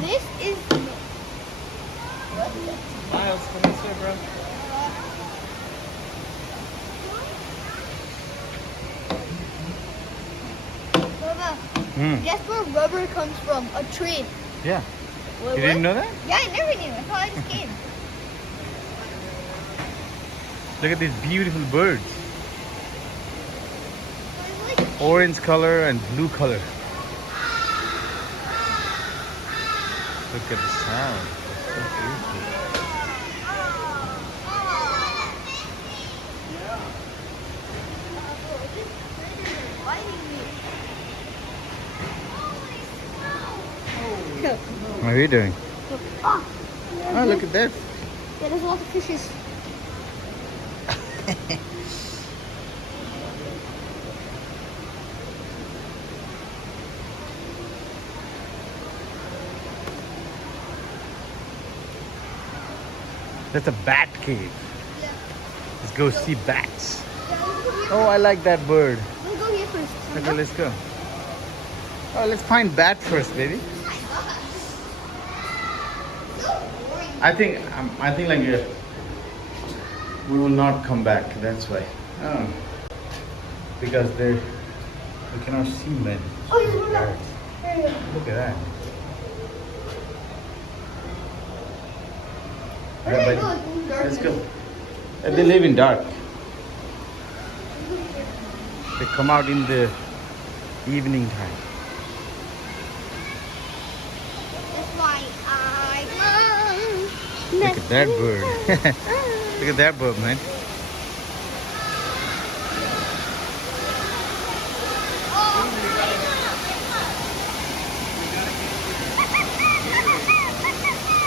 This is Miles, come this way, bro. Baba. Mm. Guess where rubber comes from? A tree. Yeah. What, You didn't know that? Yeah, I never knew. I thought I just came. Look at these beautiful birds. So it's like Orange color and blue color. Look at the sound. It's so beautiful. What are you doing? Oh, Oh, look at that. yeah, there's a lot of fishes. That's a bat cave. Yeah. Let's go see bats. Yeah, let's go here. Oh, I like that bird. Let's go here first. Okay, let's go. Oh, let's find bat first, baby. Oh my gosh. So boring. I think like we will not come back. That's why. Oh, because we cannot see many. Oh, there's one back. Birds. There you go. Look at that. Where Yeah, did I buddy. go? It's in darkness. Let's go. They live in dark. They come out in the evening time. That's why I love. Look at that bird. Look at that bird, man.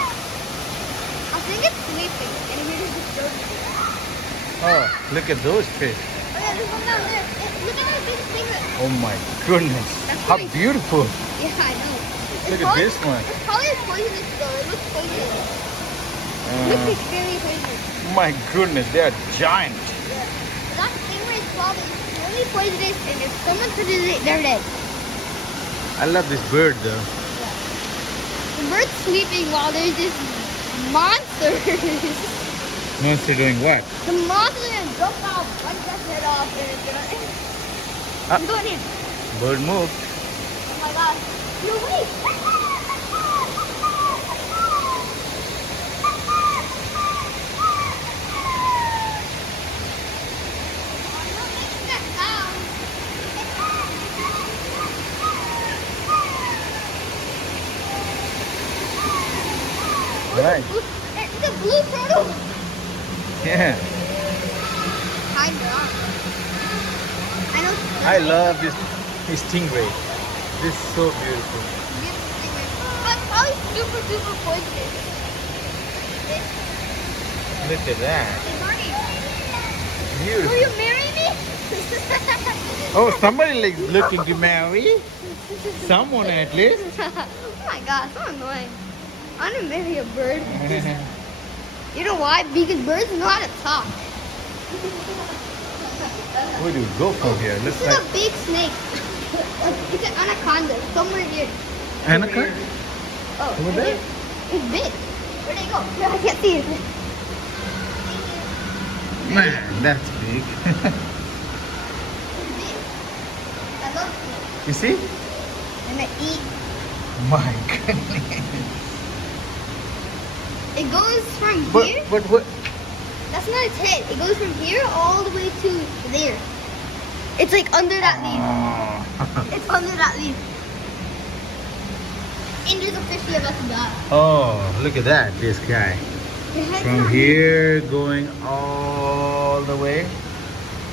I think it's sleeping, and we're just disturbing it. Oh, look at those fish. Oh yeah, there's one down there. Look at how big this thing is. Oh my goodness. That's How pretty- beautiful. Yeah, I know. Look It's at this one. It's probably poisonous though. It looks poisonous. It looks like very poisonous. My goodness, they are giant. Yeah. But that stingray is probably only poisonous, and if someone touches it, they're dead. I love this bird though. The bird's sleeping while there's this monster. Monster doing what? The monster's gonna jump out, bite that head off, and it's gonna. Ah. I'm going in. Bird move. Oh my god. No way. Right. It's a blue turtle. Yeah. Kind of. I know. I love this stingray. This is so beautiful. But probably super, super poisonous. Look at that. Hey, Marty, will Beautiful. you marry me? Oh, somebody like looking to marry. Someone at least. Oh my god, so annoying. I want to marry a bird. You know why? Because birds know how to talk. Where do we go from here? This Looks is like a big snake. It's an anaconda somewhere here. anaconda. Oh, Over right there? here. It's big. Where'd it go? No, I can't see it. Man, that's big. It's big. I love snakes. You see? And I eat. My goodness. It goes from here. But what? That's not its head. It goes from here all the way to there. It's like under that leaf. It's under that leaf. And there's a fishy about to die. Oh, look at that. This guy. The head's From not- here going all the way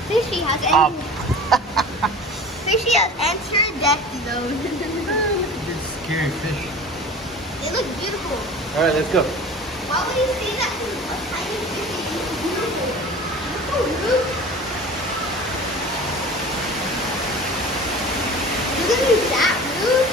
Fishy has up. Fishy has entered death zone. This scary fish. They look beautiful. All right, let's go. Why would you say that to a tiny fishy? It's beautiful. That's so rude. You're gonna be that rude?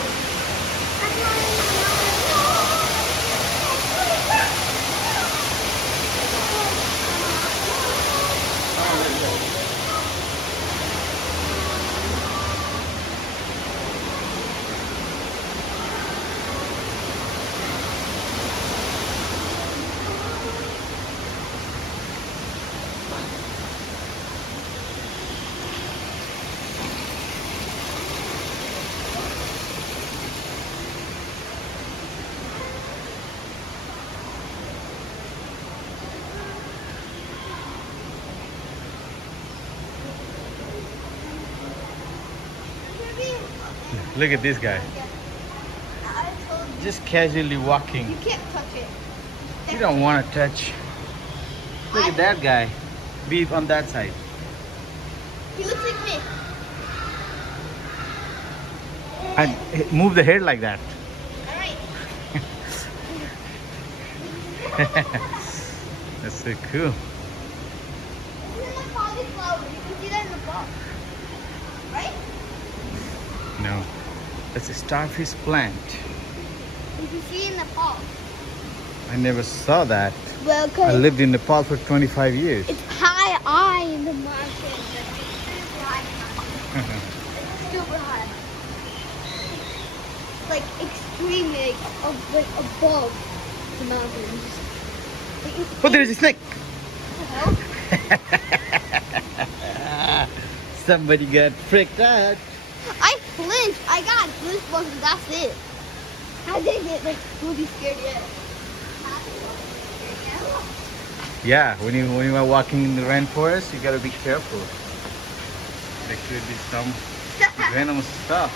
That's Look at this guy. I told you. Just casually walking. You can't touch it. You don't want to touch. Look at that guy. Be on that side. He looks like me. And move the head like that. Alright. That's so cool. This is a cauliflower. You can see that in the box. Right? No. That's a starfish plant. You can see it in the box. I never saw that. Well, I because lived in Nepal for 25 years. it's high in the mountains. Super high. Super high. Like extremely like above the mountains. Like, Oh, there's a snake. What the hell? Somebody got freaked out. I flinched. I got goosebumps, and that's it. I didn't get like really scared yet. Yeah, when you are walking in the rainforest, you gotta be careful. There could be some venomous stuff.